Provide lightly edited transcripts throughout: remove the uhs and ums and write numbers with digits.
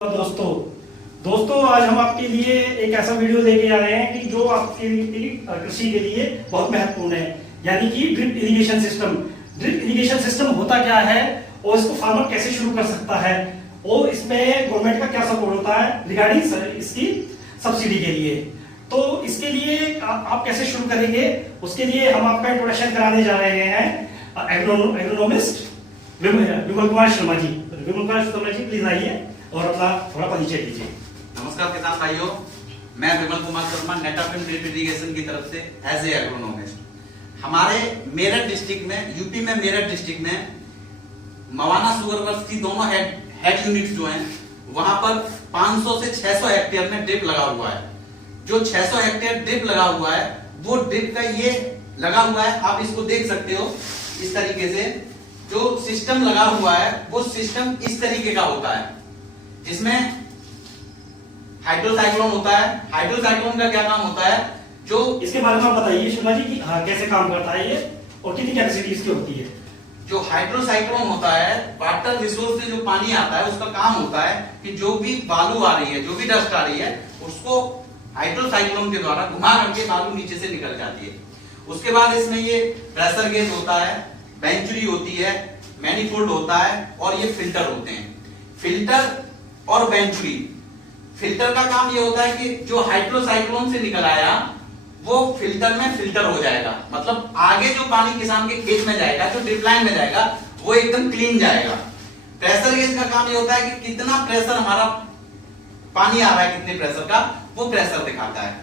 दोस्तों दोस्तों आज हम आपके लिए एक ऐसा वीडियो लेके आ रहे हैं कि जो आपके कृषि के लिए बहुत महत्वपूर्ण है, यानी कि drip irrigation system. Drip irrigation system होता क्या है और इसको फार्मर कैसे शुरू कर सकता है और इसमें गवर्नमेंट का क्या सपोर्ट होता है रिगार्डिंग इसकी सब्सिडी के लिए। तो इसके लिए आप कैसे शुरू करेंगे, उसके लिए हम आपका इंट्रोडक्शन कराने जा रहे हैं एग्रोनॉमिस्ट विमल कुमार शर्मा जी। विमल कुमार शर्मा जी प्लीज आइए और अपना थोड़ा परिचय दीजिए। नमस्कार किसान भाइयों, मैं Vimal Kumar Sharma Netafim drip irrigation की तरफ से एज ए एग्रोनॉमिस्ट हमारे मेरठ डिस्ट्रिक्ट में, यूपी में मेरठ डिस्ट्रिक्ट में मवाना शुगर वर्क्स की दोनों हेड यूनिट्स जो हैं वहां पर 500 से 600 हेक्टेयर में ड्रिप लगा हुआ है। जो 600 हेक्टेयर ड्रिप लगा हुआ है वो ड्रिप का ये लगा हुआ है, आप इसको देख सकते हो इस तरीके से। जो सिस्टम लगा हुआ है वो सिस्टम इस तरीके का होता है जिसमें हाइड्रोसाइक्लोन होता है। हाइड्रोसाइक्लोन का क्या काम होता है, जो इसके बारे में बताइए शर्मा जी कि कैसे काम करता है ये और कितनी कैपेसिटी इसकी होती है। जो हाइड्रोसाइक्लोन होता है, वाटर रिसोर्स से जो पानी आता है उसका काम होता है कि जो भी बालू आ रही है, जो भी डस्ट आ रही है, उसको हाइड्रोसाइक्लोन के द्वारा घुमा करके बालू नीचे से निकल जाती है। उसके बाद इसमें ये प्रेशर गेज होता है, वेंचुरी होती है, मैनिफोल्ड होता है और ये फिल्टर होते हैं। फिल्टर और वेंचुरी, फिल्टर का काम ये होता है कि जो हाइड्रोसाइक्लोन से निकल आया वो फिल्टर में फिल्टर हो जाएगा, मतलब आगे जो पानी किसान के खेत में जाएगा, जो ड्रिप लाइन में जाएगा, वो एकदम क्लीन जाएगा। प्रेशर गेज का काम ये होता है कि कितना प्रेशर हमारा पानी आ रहा है, कितने प्रेशर का, वो प्रेशर दिखाता है।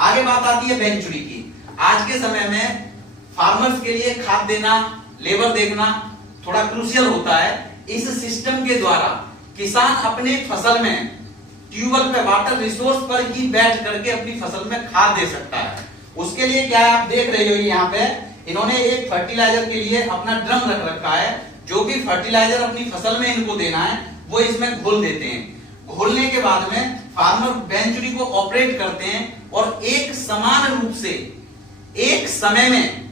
आगे बात आती है वेंचुरी की। आज के समय में फार्मर्स के लिए खाद देना, लेबर देखना थोड़ा क्रूशियल होता है। इस सिस्टम के द्वारा किसान अपने फसल में ट्यूबवेल पे, वाटर रिसोर्स पर ही बैठ करके अपनी फसल में खाद दे सकता है। उसके लिए क्या है, आप देख रहे हो यहाँ पे इन्होंने एक फर्टिलाइजर के लिए अपना ड्रम रख रखा है। जो भी फर्टिलाइजर अपनी फसल में इनको देना है वो इसमें घोल देते हैं। घोलने के बाद में फार्मर वेंचुरी को ऑपरेट करते हैं और एक समान रूप से एक समय में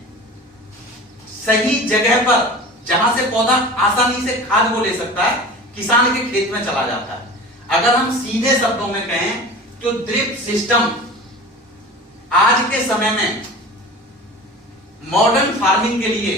सही जगह पर, जहां से पौधा आसानी से खाद को ले सकता है, किसान के खेत में चला जाता है। अगर हम सीधे शब्दों में कहें तो ड्रिप सिस्टम आज के समय में मॉडर्न फार्मिंग के लिए,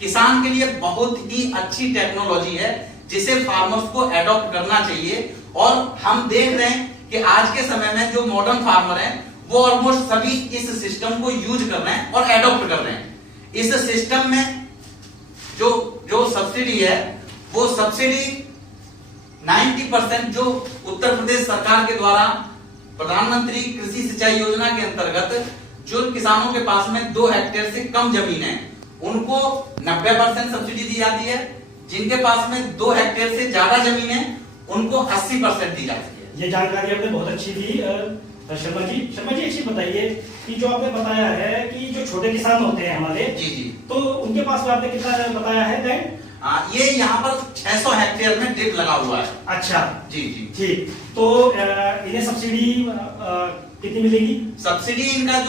किसान के लिए बहुत ही अच्छी टेक्नोलॉजी है जिसे फार्मर्स को एडॉप्ट करना चाहिए। और हम देख रहे हैं कि आज के समय में जो मॉडर्न फार्मर हैं वो ऑलमोस्ट सभी इस सिस्टम को यूज कर रहे हैं और एडॉप्ट कर रहे हैं। इस सिस्टम में जो सब्सिडी है वो सब्सिडी 90% जो उत्तर प्रदेश सरकार के द्वारा प्रधानमंत्री कृषि सिंचाई योजना के अंतर्गत जो किसानों के पास में 2 हेक्टेयर से कम जमीन है उनको 90% सब्सिडी दी जाती है। जिनके पास में 2 हेक्टेयर से ज्यादा जमीन है उनको 80% दी जाती है। ये जानकारी आपने बहुत अच्छी दी शर्मा जी। शर्मा जी एक चीज बताइए कि जो आपने बताया है कि जो छोटे किसान होते हैं हमारे, जी तो उनके पास में आपने कितना बताया है लैंड? ये यहाँ पर 600 हेक्टेयर में ड्रिप लगा हुआ है। अच्छा जी जी ठीक। तो इन्हें सब्सिडी कितनी मिलेगी? सब्सिडी इनका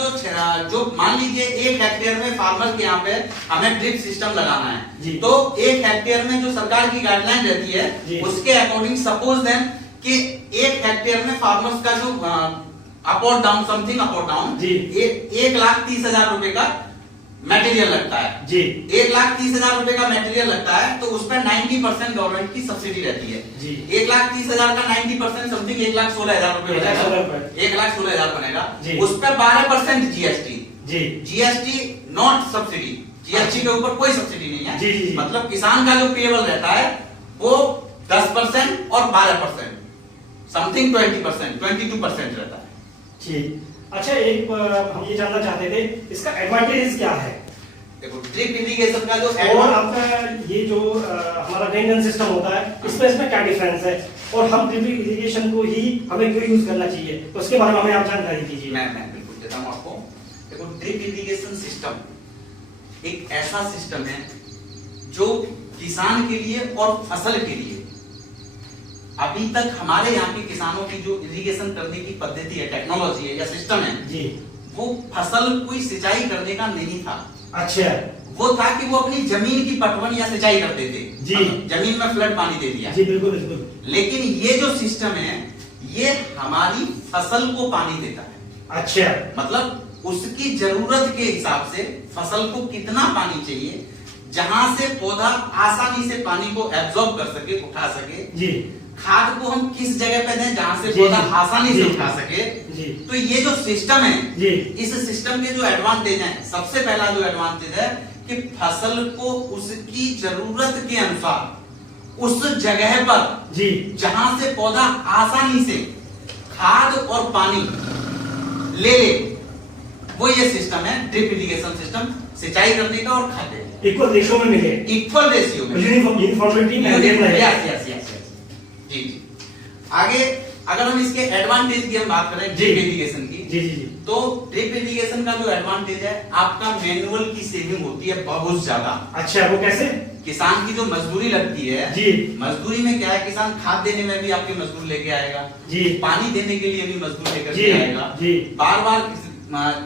जो मान लीजिए 1 हेक्टेयर में फार्मर के यहाँ पे हमें ड्रिप सिस्टम लगाना है तो 1 हेक्टेयर में जो सरकार की गाइडलाइन रहती है उसके अकॉर्डिंग सपोज देन कि 1 हेक्टेयर में फार्मर्स का जो अप और डाउन, समथिंग अप और डाउन 1,30,000 रुपए का मटेरियल लगता है जी। 1,30,000 रुपए का मटेरियल लगता है तो उस पर 90% गवर्नमेंट की सब्सिडी रहती है जी। 1,30,000 का 90% समथिंग 1,16,000 रुपए बनेगा, 1,16,000 बनेगा। उस पर 12% GST G. GST not subsidy, GST के ऊपर कोई सब्सिडी नहीं है जी, जी, जी। मतलब किसान का जो पेएबल रहता है वो 10% और 12% समथिंग 20%, 22% रहता है। ठीक। अच्छा एक हम ये जानना चाहते थे इसका एडवांटेज क्या है? देखो ड्रिप इरिगेशन का जो और आपका ये जो हमारा रेन सिस्टम होता है इसमें क्या डिफरेंस है और हम ड्रिप इरिगेशन को ही हमें क्यों यूज करना चाहिए, तो उसके बारे में हमें आप जानकारी दीजिए। मैं बिल्कुल देता हूं आपको। देखो ड्रिप इरिगेशन सिस्टम एक ऐसा सिस्टम है जो किसान के लिए और फसल के लिए, अभी तक हमारे यहाँ के किसानों की जो इरिगेशन करने की पद्धति है, टेक्नोलॉजी है या सिस्टम है जी, वो फसल कोई सिंचाई करने का नहीं था। अच्छा, वो था कि वो अपनी जमीन की पटवन या सिंचाई करते थे जी। जमीन में फ्लड पानी दे दिया जी, बिल्कुल बिल्कुल। लेकिन ये जो सिस्टम है ये हमारी फसल को पानी देता है। अच्छा, मतलब उसकी जरूरत के हिसाब से फसल को कितना पानी चाहिए, जहां से पौधा आसानी से पानी को एब्जॉर्ब कर सके, उठा सके। जी। खाद को हम किस जगह पे दें जहां से जी, पौधा जी, आसानी जी, से उठा सके। जी। तो ये जो सिस्टम है, जी। इस सिस्टम के जो एडवांटेज हैं, सबसे पहला जो एडवांटेज है कि फसल को उसकी जरूरत के अनुसार उस जगह पर, जी, जहां से पौधा आसानी से खाद और पानी ले ले, वो ये सिस्टम है ड्रिप इरिगेशन सिस्टम, सिंचाई करने का और खाद देने का। इक्वल रेशियो में मिले, इक्वल रेशियो में, यूनिफॉर्मिटी मेंटेन रहे। यस। जी। आगे अगर हम इसके एडवांटेज की हम बात करें ड्रिप इरिगेशन की, जी, जी, तो ड्रिप इरिगेशन का जो एडवांटेज है, आपका मैनुअल की सेविंग होती है बहुत ज्यादा। अच्छा, वो कैसे? किसान की जो मजदूरी लगती है जी। मजदूरी में क्या है, किसान खाद देने में भी आपके मजदूर लेके आएगा, जी। पानी देने के लिए भी मजदूर लेकर जी, के आएगा, जी। बार बार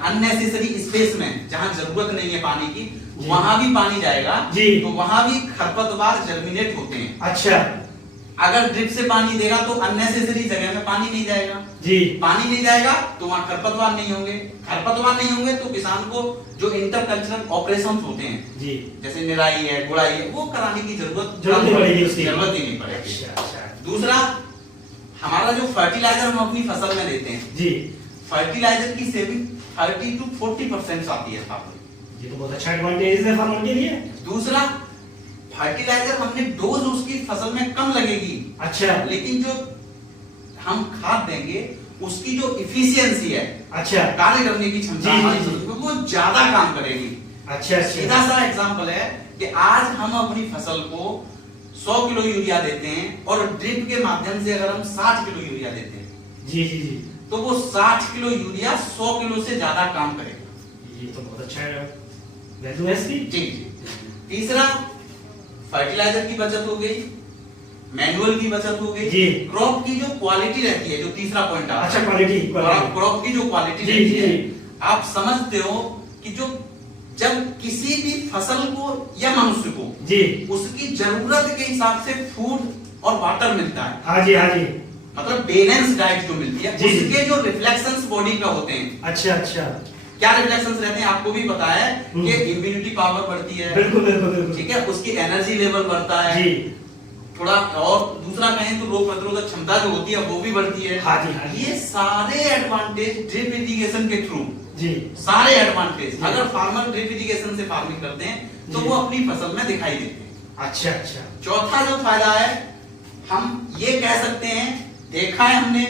अननेसेसरी स्पेस में जहां जरूरत नहीं है पानी की, वहां भी पानी जाएगा, जी। तो वहां भी खरपतवार जर्मिनेट होते हैं। अच्छा। अगर ड्रिप से पानी देगा तो अननेसेसरी जगह में पानी नहीं जाएगा, जी। पानी नहीं जाएगा तो वहां खरपतवार नहीं होंगे, खरपतवार नहीं होंगे तो किसान को जो इंटरकल्चरल ऑपरेशंस होते हैं, जी, जैसे निराई है, गुड़ाई है, वो कराने की जरूरत नहीं पड़ेगी उसकी, जरूरत ही नहीं पड़ेगी। अच्छा। दूसरा, हमारा जो फर्टिलाइजर हम अपनी फसल में देते हैं, जी, फर्टिलाइजर की सेविंग 30 to 40% आती है फार्मर। ये तो बहुत अच्छा एडवांटेज है फार्मर के लिए। दूसरा, फर्टिलाइजर हमने डोज उसकी फसल में कम लगेगी, अच्छा, लेकिन जो हम खाद देंगे उसकी जो इफिशियंसी है, अच्छा, कार्य करने की क्षमता जी, हमारी जी, जी। फसल में, वो ज्यादा काम करेगी। अच्छा, सीधा सा एग्जांपल है कि आज हम अपनी फसल को 100 किलो यूरिया देते हैं और ड्रिप के माध्यम से अगर हम 60 किलो यूरिया देते हैं, जी, जी, जी, तो वो 60 किलो यूरिया 100 किलो से ज्यादा काम करेगा। ये तो बहुत अच्छा वैल्यू है इसकी। जी। तीसरा, फर्टिलाइजर की बचत हो गई, मैनुअल की बचत हो गई, जी। क्रॉप की जो क्वालिटी रहती है, जो तीसरा पॉइंट आता है, अच्छा, क्वालिटी। क्रॉप की जो क्वालिटी जी, रहती जी, है, जी। आप समझते हो कि जो जब किसी भी फसल को या मनुष्य को जी, उसकी जरूरत के हिसाब से फूड और वाटर मिलता है, हाँ जी, हाँ जी, मतलब बैलेंस डाइट जो मिलती है, जी, जी। उसके जो रिफ्लेक्शंस बॉडी पे होते हैं, अच्छा, अच्छा, क्या रिफ्लेक्शंस रहते हैं आपको भी पता है कि इम्यूनिटी पावर बढ़ती है, बिल्कुल, बिल्कुल, बिल्कुल, ठीक है, उसकी एनर्जी लेवल बढ़ता है, जी, थोड़ा और दूसरा कहें तो रोग प्रतिरोधक क्षमता जो होती है वो भी बढ़ती है। हाँ जी, हाँ जी। ये सारे एडवांटेज ड्रिप इरिगेशन के थ्रू, जी, सारे एडवांटेज जी। अगर फार्मर ड्रिप इरिगेशन से फार्मिंग करते हैं तो जी। वो अपनी फसल में दिखाई देते हैं। अच्छा, अच्छा, चौथा जो फायदा है, हम ये कह सकते हैं, देखा है हमने,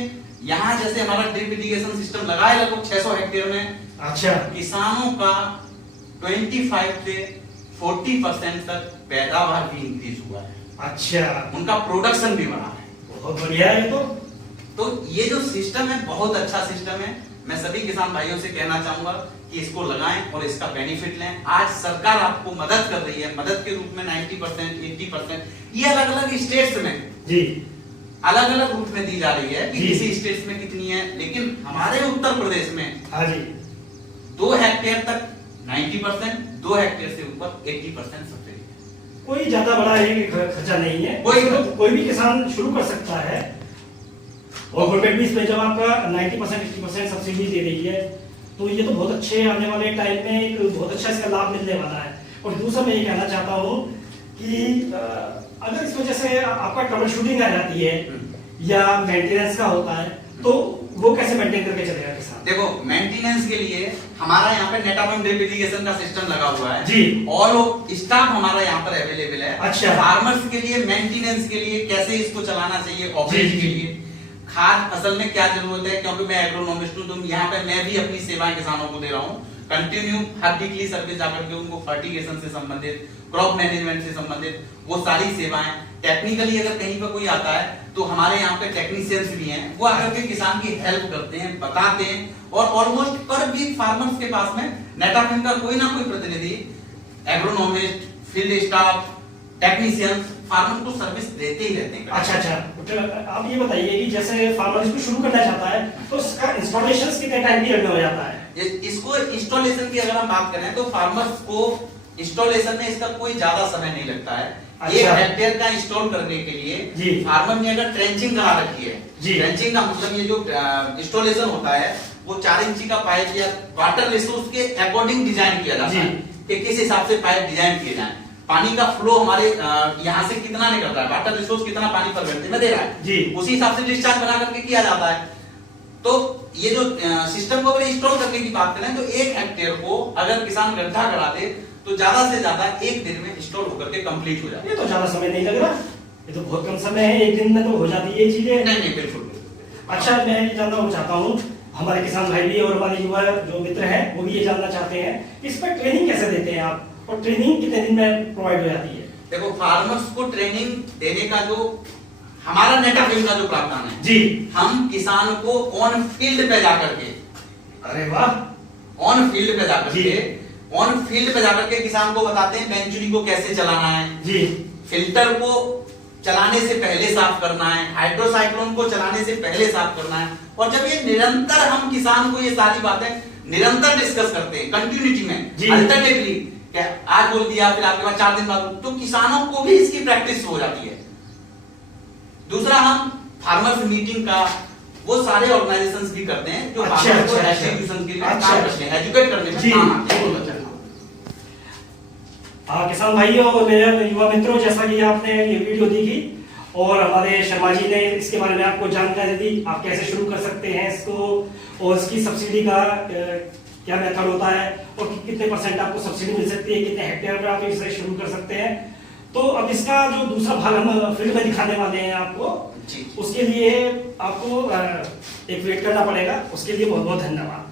यहाँ जैसे हमारा ड्रिप इरिगेशन सिस्टम लगा है लगभग 600 हेक्टेयर में, अच्छा, किसानों का 25 से 40% तक पैदावार भी इंक्रीज हुआ है, अच्छा, उनका प्रोडक्शन भी बढ़ा है। बहुत बढ़िया है ये तो ये जो सिस्टम है बहुत अच्छा सिस्टम है। मैं सभी किसान भाइयों से कहना चाहूंगा कि इसको लगाएं और इसका बेनिफिट लें। आज सरकार आपको मदद कर रही है, मदद के रूप में 90%, 80% ये अलग अलग स्टेट्स में जी, अलग अलग रूप में दी जा रही है कि जी। किसी स्टेट्स में कितनी है, लेकिन हमारे उत्तर प्रदेश में हाँ जी, 2 हेक्टेयर तक 90%, 2 हेक्टेयर से ऊपर 80% सब्सिडी है। कोई ज्यादा बड़ा ये खर्चा नहीं है, कोई भी किसान शुरू कर सकता है। और गवर्नमेंट भी इसमें जब आपका 90% 80% सब्सिडी दे रही है, तो ये तो बहुत अच्छे आने वाले टाइम में एक बहुत अच्छा इसका लाभ मिलने वाला है। और दूसरा मैं ये कहना चाहता हूँ कि अगर इस वजह से आपका ट्रबल शूटिंग आ जाती है या मेंटेनेंस का होता है, तो वो कैसे मेंटेन करके चलेगा किसान? देखो, मेंटेनेंस के लिए हमारा यहाँ पे नेटाफॉर्म ड्रिप इरिगेशन का सिस्टम लगा हुआ है जी, और स्टाफ हमारा यहाँ पर अवेलेबल है। अच्छा। फार्मर्स के लिए मेंटेनेंस के लिए कैसे इसको चलाना चाहिए, ऑपरेट जी, के लिए खाद फसल में क्या जरूरत है, क्योंकि मैं एग्रोनॉमिस्ट हूँ, तो यहाँ पे मैं भी अपनी सेवाएं किसानों को दे रहा हूँ। कंटिन्यू हर वीकली सर्विस जाकर के उनको फर्टिगेशन से संबंधित, क्रॉप मैनेजमेंट से संबंधित वो सारी सेवाएं, टेक्निकली अगर कहीं पर कोई आता है तो हमारे यहाँ पे टेक्नीशियंस भी हैं, वो आकर के किसान की हेल्प करते हैं, बताते हैं। और ऑलमोस्ट पर वीक फार्मर्स के पास में नेटाफिम का कोई ना कोई प्रतिनिधि, agronomist, field staff, technicians farmer को सर्विस देते ही रहते हैं। अच्छा, अच्छा, तो आप ये बताइए कि जैसे फार्मर इसको शुरू करना चाहता है तो इसका इंस्टॉलेशन कितने टाइम पीरियड में हो जाता है? इसको इंस्टॉलेशन की अगर हम बात करें तो फार्मर्स को इंस्टॉलेशन में इसका कोई ज्यादा समय नहीं लगता है। अच्छा। 1 हेक्टेयर का इंस्टॉल करने के जी। लिए फार्मर ने अगर ट्रेंचिंग करा रखी है, जी। ट्रेंचिंग का मतलब ये जो इंस्टॉलेशन होता है वो 4 इंची का पाइप या वाटर रिसोर्स के अकॉर्डिंग डिजाइन किया जाता जी। है कि किस हिसाब से पाइप डिजाइन किए जाए। पानी का फ्लो हमारे यहाँ से कितना निकल रहा है, वाटर रिसोर्स कितना पानी पर घंटे में दे रहा है, जी। उसी हिसाब से डिस्चार्ज बना करके किया जाता है। तो ये जो सिस्टम को अगर इंस्टॉल करने की बात करें तो 1 हेक्टेयर को अगर किसान गड्ढा करा दे तो ज्यादा से ज्यादा 1 दिन में इंस्टॉल होकर के कंप्लीट हो जाए। ये तो ज्यादा समय नहीं लग रहा, ये तो बहुत कम समय है, 1 दिन में तो हो जाती है ये चीजें। नहीं बिल्कुल। अच्छा, मैं ये जानना चाहता हूँ, हमारे किसान भाई भी और हमारे युवा जो मित्र हैं वो भी ये जानना चाहते हैं, इस पर ट्रेनिंग कैसे देते हैं आप, और ट्रेनिंग कितने दिन में प्रोवाइड हो जाती है? देखो, फार्मर्स को ट्रेनिंग देने का जो हमारा नेटवर्किंग का जो प्रावधान है जी, हम किसान को ऑन फील्ड पे जाकर के, अरे वाह, ऑन फील्ड पे जाकर जी। के, ऑन फील्ड पे जाकर के किसान को बताते हैं बेंचुरी को कैसे चलाना है, जी, फिल्टर को चलाने से पहले साफ करना है, हाइड्रोसाइक्लोन को चलाने से पहले साफ करना है। और जब ये निरंतर हम किसान को ये सारी बातें निरंतर डिस्कस करते हैं कंटिन्यूटी में, अल्टरनेटली क्या आज बोल दिया फिर आपके बाद 4 दिन बाद, तो किसानों को भी इसकी प्रैक्टिस हो जाती है। दूसरा, हम फार्मर्स मीटिंग का वो सारे ऑर्गेनाइजेशंस भी करते हैं जो फार्मर्स को एजुकेशन के लिए काम करते हैं, एजुकेट करने में काम आते हैं। बहुत अच्छा। किसान भाइयों और मेरे युवा मित्रों, जैसा कि आपने ये वीडियो देखी और हमारे शर्मा जी ने इसके बारे में आपको जानकारी दी, आप कैसे शुरू कर सकते हैं इसको, और इसकी सब्सिडी का क्या मेथड होता है, और कितने % आपको सब्सिडी मिल सकती है, कितने हेक्टेयर पर आप इसे शुरू कर सकते हैं। तो अब इसका जो दूसरा भाग हम फील्ड में दिखाने वाले हैं आपको, उसके लिए आपको एक वेट करना पड़ेगा। उसके लिए बहुत बहुत धन्यवाद।